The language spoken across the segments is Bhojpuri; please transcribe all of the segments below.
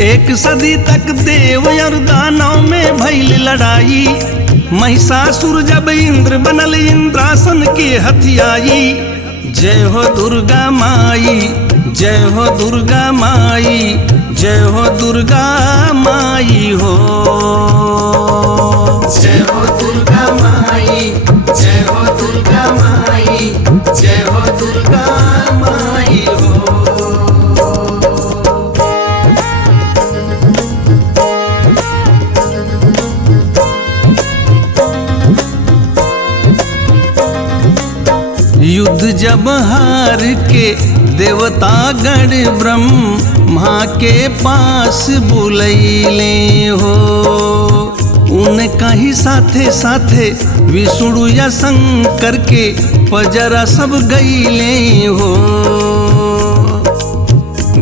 एक सदी तक देव और दानव में भइल लड़ाई। महिषासुर जब इंद्र बनल इंद्रासन के हथियाई। जय हो दुर्गा माई, जय हो दुर्गा माई, जय हो दुर्गा माई हो। जय हो दुर्गा माई, जय हो दुर्गा माई, जय हो दुर्गा माई हो। युद्ध जब हार के देवता गण ब्रह्मा के पास बुलैले हो। उनका ही साथे साथे विष्णु या शंकर के पजरा सब गईले हो।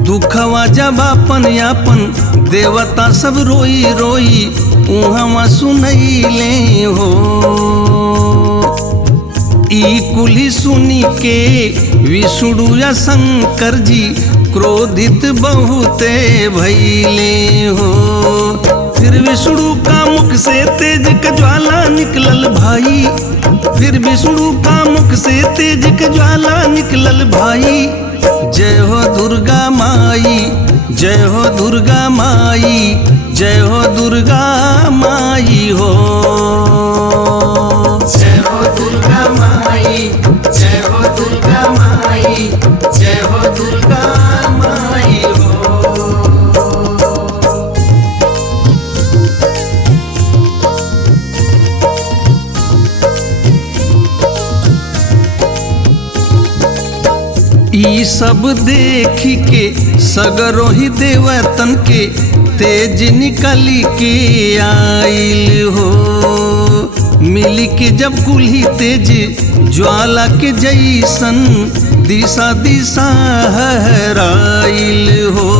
दुखवा जब अपन यापन देवता सब रोई रोई उहवा सुनैले हो। ई कुली सुनी के विष्णु या शंकर जी क्रोधित बहुते भइले हो। फिर विष्णु का मुख से तेज का ज्वाला निकलल भाई। फिर विष्णु का मुख से तेज का ज्वाला निकलल भाई। जय हो दुर्गा माई, जय हो दुर्गा माई, जय हो दुर्गा माई हो। जय हो दुर्गा माई, जय हो दुर्गा माई, जय हो दुर्गा माई हो। ई सब देख के सगरो ही देवतन के तेज निकली के आइल हो। मिली के जब कुल्ही तेज ज्वाला के जैसन दिशा दिशा हराइल हो।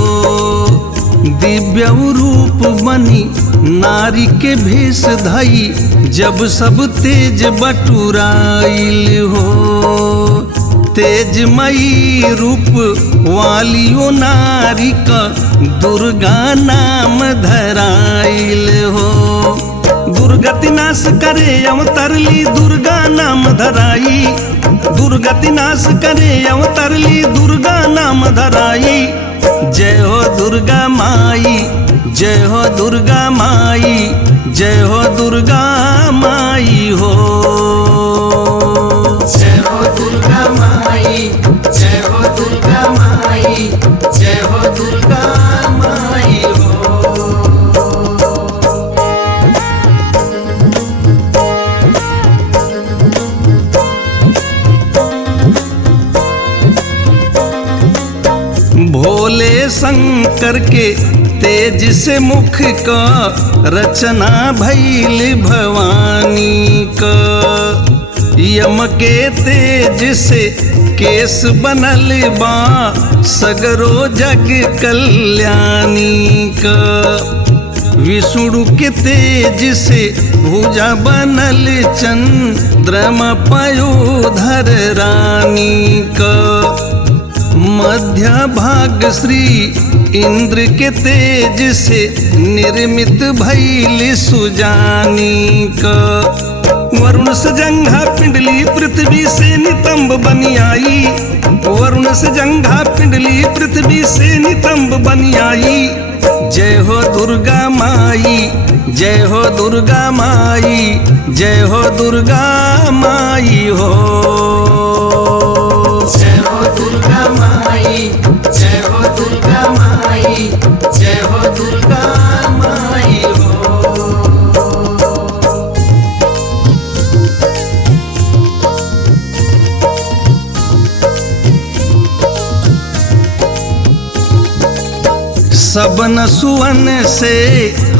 दिव्य रूप बनी नारी के भेष धई जब सब तेज बटुराइल हो। तेजमयी रूप वालियो नारी का दुर्गा नाम धराइल हो। दुर्गति नाश करे अवतरली दुर्गा नाम धराई। दुर्गति नाश करे अवतरली दुर्गा नाम धराई। जय हो दुर्गा माई, जय हो दुर्गा माई, जय हो दुर्गा माई हो। जय हो दुर्गा माई, जय हो दुर्गा माई, जय हो दुर्गा माई हो। भोले शंकर के तेज से मुख का रचना भइल भवानी का। यम के तेज से केस बनल बा सगरो जग कल्याणी का। विष्णु के तेज से भुजा बनल चंद्रमा पयोधर रानी का। मध्य भाग श्री इंद्र के तेज से निर्मित भइल सुजानी का। वरुण से जंघा पिंडली पृथ्वी से नितंब बनी आई। वरुण से जंघा पिंडली पृथ्वी से नितंब बनी आई। जय हो दुर्गा माई, जय हो दुर्गा माई, जय हो दुर्गा माई हो। जय हो दुर्गा माई, जय हो दुर्गा माई, जय हो दुर्गा माई हो। सबन सुवन से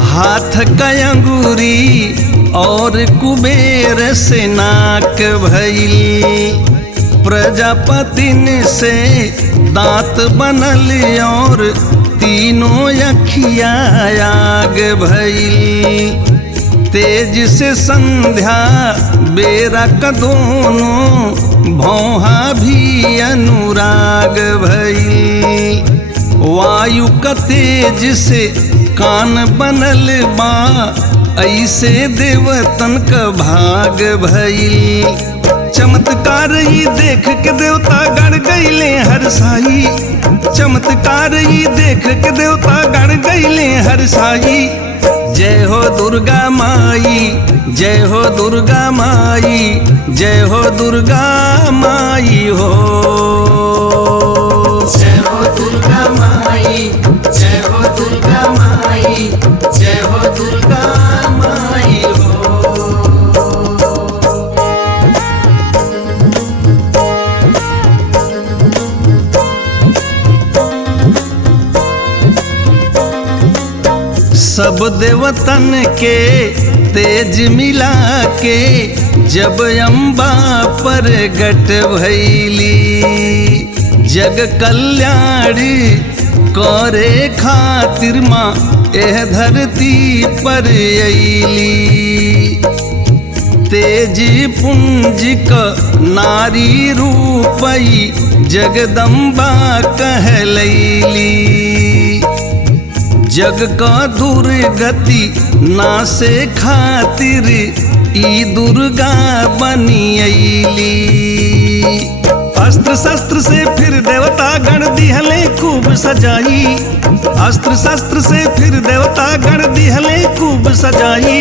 हाथ का अंगूरी और कुबेर से नाक भइल। प्रजापतिन से दांत बनल और तीनों अखिया आग भइल। तेज से संध्या बेरा का दोनों भौहा भी अनुराग भइल। वायु का तेज से कान बनल बा, ऐसे देवतन का भाग भइल। चमत्कार ई देख के देवता गण गईले हरसाई, चमत्कार ई देख के देवता गण गईले हरसाई। जय हो दुर्गा माई, जय हो दुर्गा माई, जय हो दुर्गा माई हो। जय हो दुर्गा माई, जय हो दुर्गा माई, जय हो दुर्गा माई हो। सब देवतन के तेज मिला के जब अम्बा पर गट भैली, जग कल्याणी करे खातिर माँ एह धरती पर अइली। तेज पुंज क नारी रूपई जगदम्बा कहलैली, जग का दुर्गति नासे खातिर ई दुर्गा बनी अइली। अस्त्र शस्त्र से फिर देवता गण दिहले खूब सजाई, अस्त्र शस्त्र से फिर देवता गण दिहले खूब सजाई।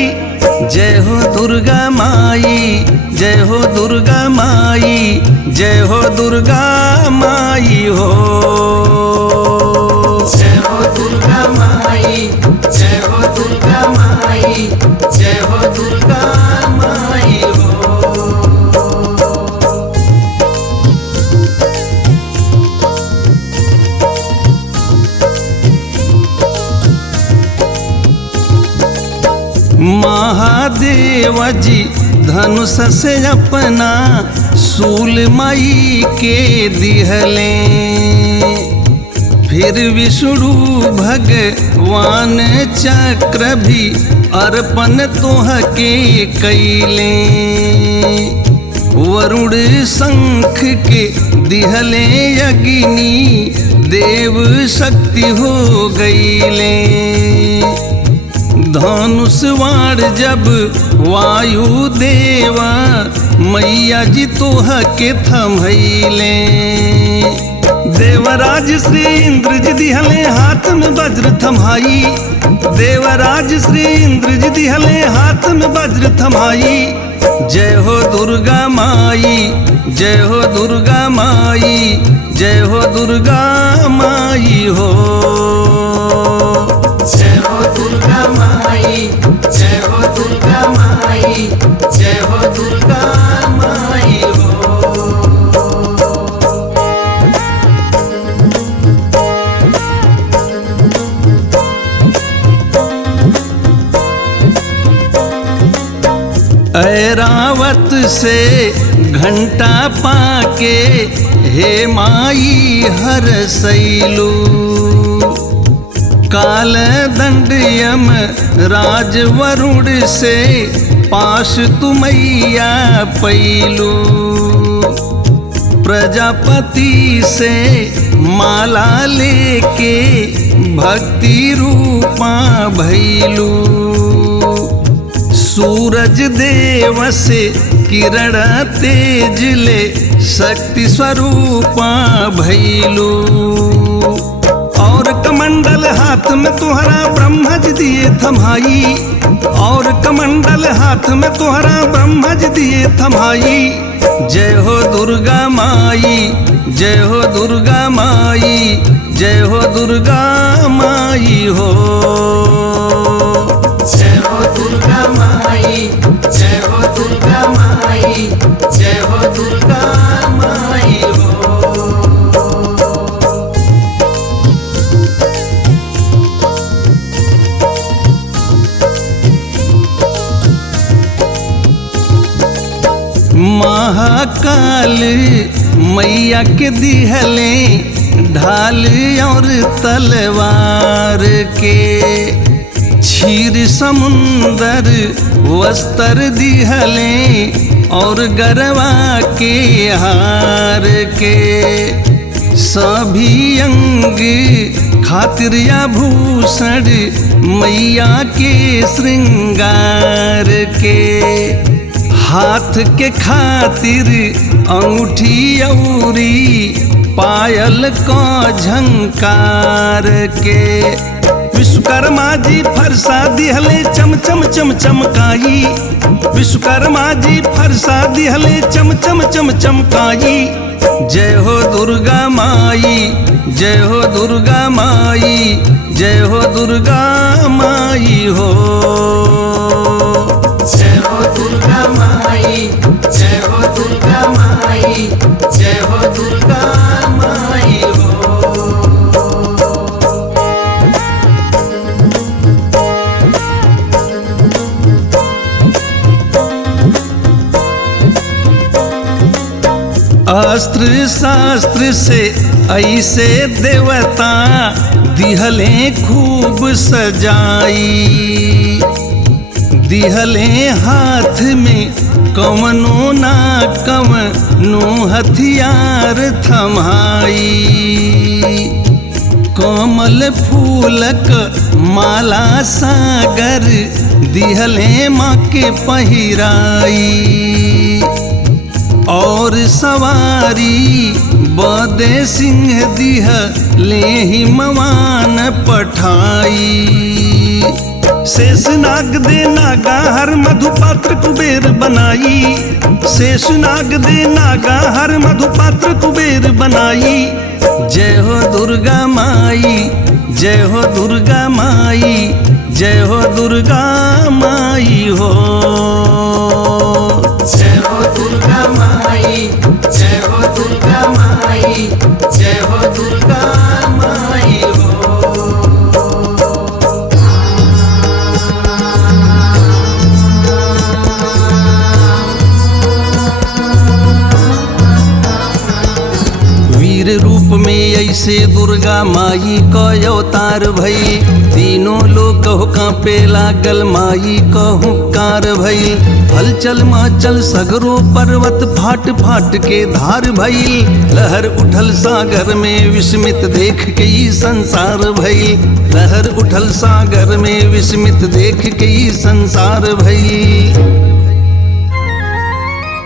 जय हो दुर्गा माई, जय हो दुर्गा माई, जय हो दुर्गा माई हो। जय हो दुर्गा माई, जय हो दुर्गा माई, जय हो दुर्गा माई हो। महादेव जी धनुष से अपना शूल माई के दिहले, फिर विष्णु भगवान चक्र भी अर्पण तोह के कैले। वरुण शंख के दिहले अग्नि देव शक्ति हो गईले। धनुष वाण जब वायु देवा मैया जी तोह के थमैले। देवराज श्री इंद्र जी दिहले हाथ में वज्र थमाई, देवराज श्री इंद्र जी दिहले हाथ में वज्र थमाई। जय हो दुर्गा माई, जय हो दुर्गा माई, जय हो दुर्गा माई हो। जय हो दुर्गा माई, जय हो दुर्गा माई, जय हो दुर्गा माई हो। ऐरावत से घंटा पाके हे माई हर सैलू। काल दंड यम राज वरुण से पाश तुमैया पैलू। प्रजापति से माला लेके भक्ति रूपा भैलू। सूरज देव से किरण तेज ले शक्ति स्वरूपा भैलू। और कमंडल हाथ में तुहरा ब्रह्मा जी दिए थमाई, और कमंडल हाथ में तुहरा ब्रह्मा जी दिए थमाई। जय हो दुर्गा माई, जय हो दुर्गा माई, जय हो दुर्गा माई हो। जय हो दुर्गा माई, जय हो दुर्गा माई, जय हो दुर्गा माई हो। महाकाल मैया के दिहले ढाल और तलवार के। क्षीर समुंदर वस्त्र दिहले और गरवा के हार के। सभी अंग खातिर आभूषण मैया के श्रृंगार के, हाथ के खातिर अंगूठी औरी पायल को झंकार के। विश्वकर्मा जी फरसा दिहले चम चम चम चमकाई, विश्वकर्मा जी फरसा दिहले चम चम चम चमकाई। जय हो दुर्गा माई, जय हो दुर्गा माई, जय हो दुर्गा माई हो। जय हो दुर्गा माई, जय हो दुर्गा माई, जय हो दुर्गा माई हो। अस्त्र शास्त्र से ऐसे देवता दिहले खूब सजाई, दिहले हाथ में कवनो ना कवनो हथियार थमाई। कमल फूलक माला सागर दिहले माँ के पहिराई, और सवारी बदे सिंह दिह ले हिमवान पठाई। शेषनाग दे नागा हर मधुपात्र कुबेर बनाई, शेषनाग दे नागा हर मधुपात्र कुबेर बनाई। जय हो दुर्गा माई, जय हो दुर्गा माई, जय हो दुर्गा माई हो। जय हो दुर्गा माई, जय हो दुर्गा माई, जय हो दुर्गा माई हो। वीर रूप में ऐसे दुर्गा माई को अवतार भई, तीनों लोग कांपे लागल माई को हुंकार भई। हलचल माचल सगरो पर्वत फाट फाट के धार भई, लहर उठल सागर में विस्मित देख के ई संसार भई, लहर उठल सागर में विस्मित देख के ई संसार भई।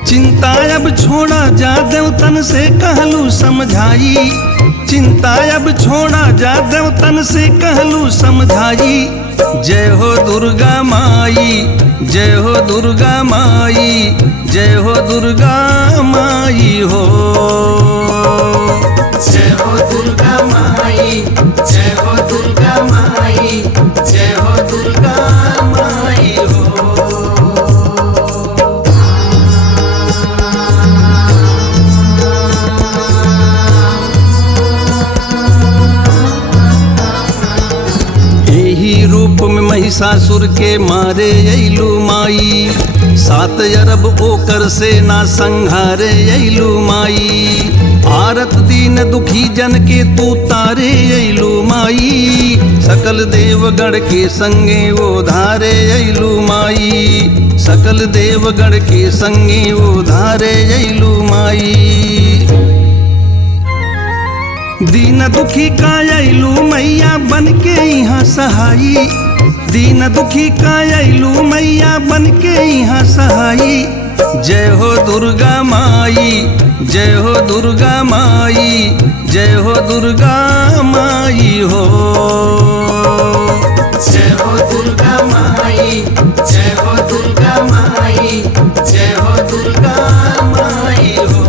चिंता अब छोड़ा जा देवतन से कहलू समझाई, चिंता अब छोड़ा जा देवतन से कहलू समझाई। जय हो दुर्गा माई, जय हो दुर्गा माई, जय हो दुर्गा माई हो। जय हो दुर्गा माई, जय हो दुर्गा माई, जय हो दुर्गा माई हो। रूप में महिषासुर के मारे अइलू माई, 7 अरब ओकर सेना संहारे अइलू माई। आरत दीन दुखी जन के तू तारे अइलू माई, सकल देवगण के संगे वो धारे अइलू माई, सकल देवगण के संगे वो धारे अइलू माई। दीन दुखी का अइलू मैया बन के यहाँ सहाई, दीन दुखी का अइलू मैया बन के यहाँ सहाई। जय हो दुर्गा माई, जय हो दुर्गा माई, जय हो दुर्गा माई हो। जय हो दुर्गा माई, जय हो दुर्गा माई, जय हो दुर्गा माई हो।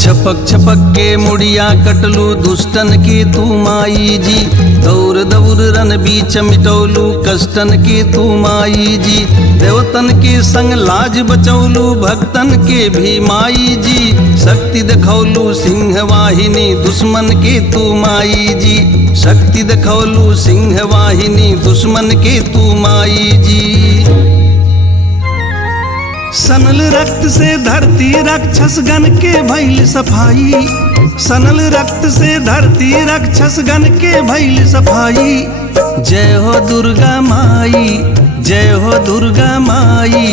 छपक छपक के मुड़िया कटलू दुष्टन के तू माई जी, दौर दौर रन बीच मिटौलू कष्टन के तू माई जी। देवतन के संग लाज बचौलू भक्तन के भी माई जी, शक्ति दिखौलू सिंह वाहिनी दुश्मन के तू माई जी, शक्ति दिखौलू सिंह वाहिनी दुश्मन के तू माई जी। सनल रक्त से धरती राक्षस गण के भइल सफाई, सनल रक्त से धरती राक्षस गण के भइल सफाई। जय हो दुर्गा माई, जय हो दुर्गा माई,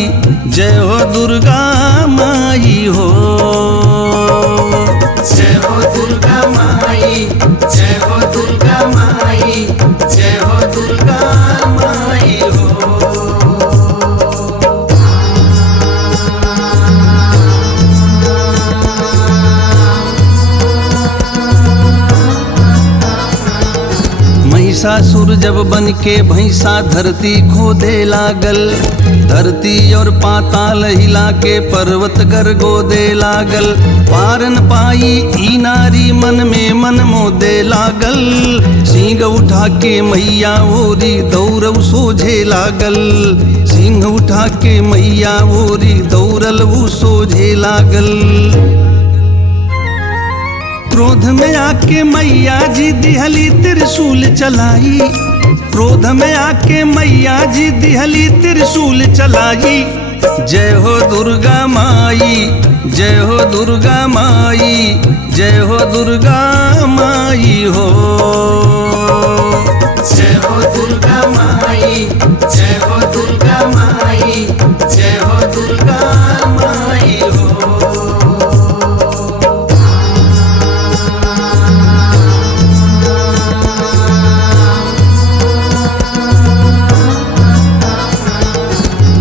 जय हो दुर्गा माई हो। जय हो दुर्गा माई, जय हो दुर्गा माई, जय हो दुर्गा माई हो। महिषासुर जब बन के भैंसा धरती खोदे लागल, धरती और पाताल हिला के पर्वत गरगोदे लागल। पारन पाई ई नारी मन में मन मोदे लागल, सिंह उठा के मैया ओरी दौड़व सोझे लागल, सिंह उठा के मैया ओरी दौड़ल वो सोझे लागल। क्रोध में आके मैया जी दिहली त्रिशूल चलाई, क्रोध में आके मैया जी दिहली त्रिशूल चलाई। जय हो दुर्गा माई, जय हो दुर्गा माई, जय हो दुर्गा माई हो। जय हो दुर्गा माई, जय हो दुर्गा माई, जय हो दुर्गा माई हो।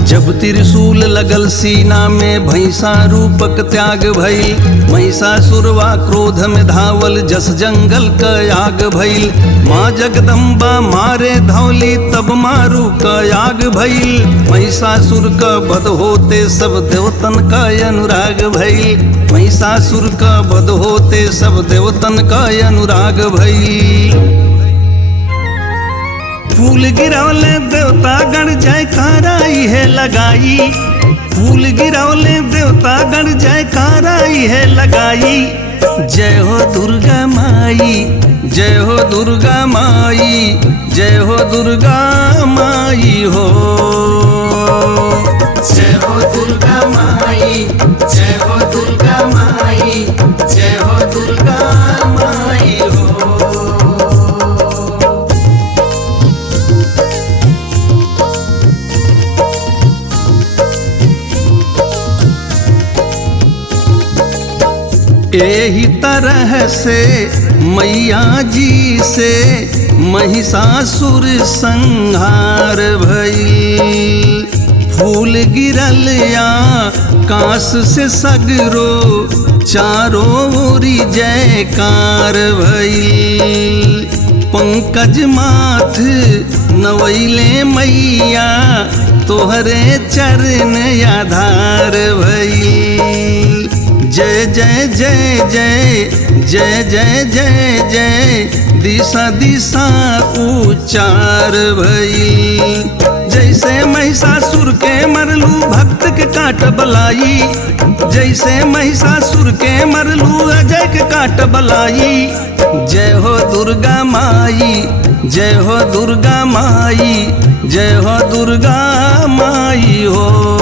जब त्रिशूल लगल सीना में भैंसा रूपक त्याग भइल, महिषासुरवा क्रोध में धावल जस जंगल क आग भइल। माँ जगदम्बा मारे धौली तब मारू क आग भइल, महिषासुर क वध होते सब देवतन का अनुराग भइल, महिषासुर क वध होते सब देवतन का अनुराग भइल। फूल गिरौले देवता गण जयकारा है लगाई, फूल गिरौले देवता गण जयकारा है लगाई। जय हो दुर्गा माई, जय हो दुर्गा माई, जय हो दुर्गा माई हो। जय हो दुर्गा माई, जय हो दुर्गा माई, जय हो दुर्गा माई हो। एही तरह से मैया जी से महिषासुर संहार भइल। फूल गिरल आकाश से सगरो चारों ओरी जयकार भइल। पंकज माथ नवैले मैया तोहरे चरण आधार भइल। जय जय जय जय जय जय जय जय दिशा दिशा उच्चार भइल। जैसे महिषासुर के मरलू भक्त के काट बलाई, जैसे महिषासुर के मरलू अजय के काट बलाई। जय हो दुर्गा माई, जय हो दुर्गा माई, जय हो दुर्गा माई हो।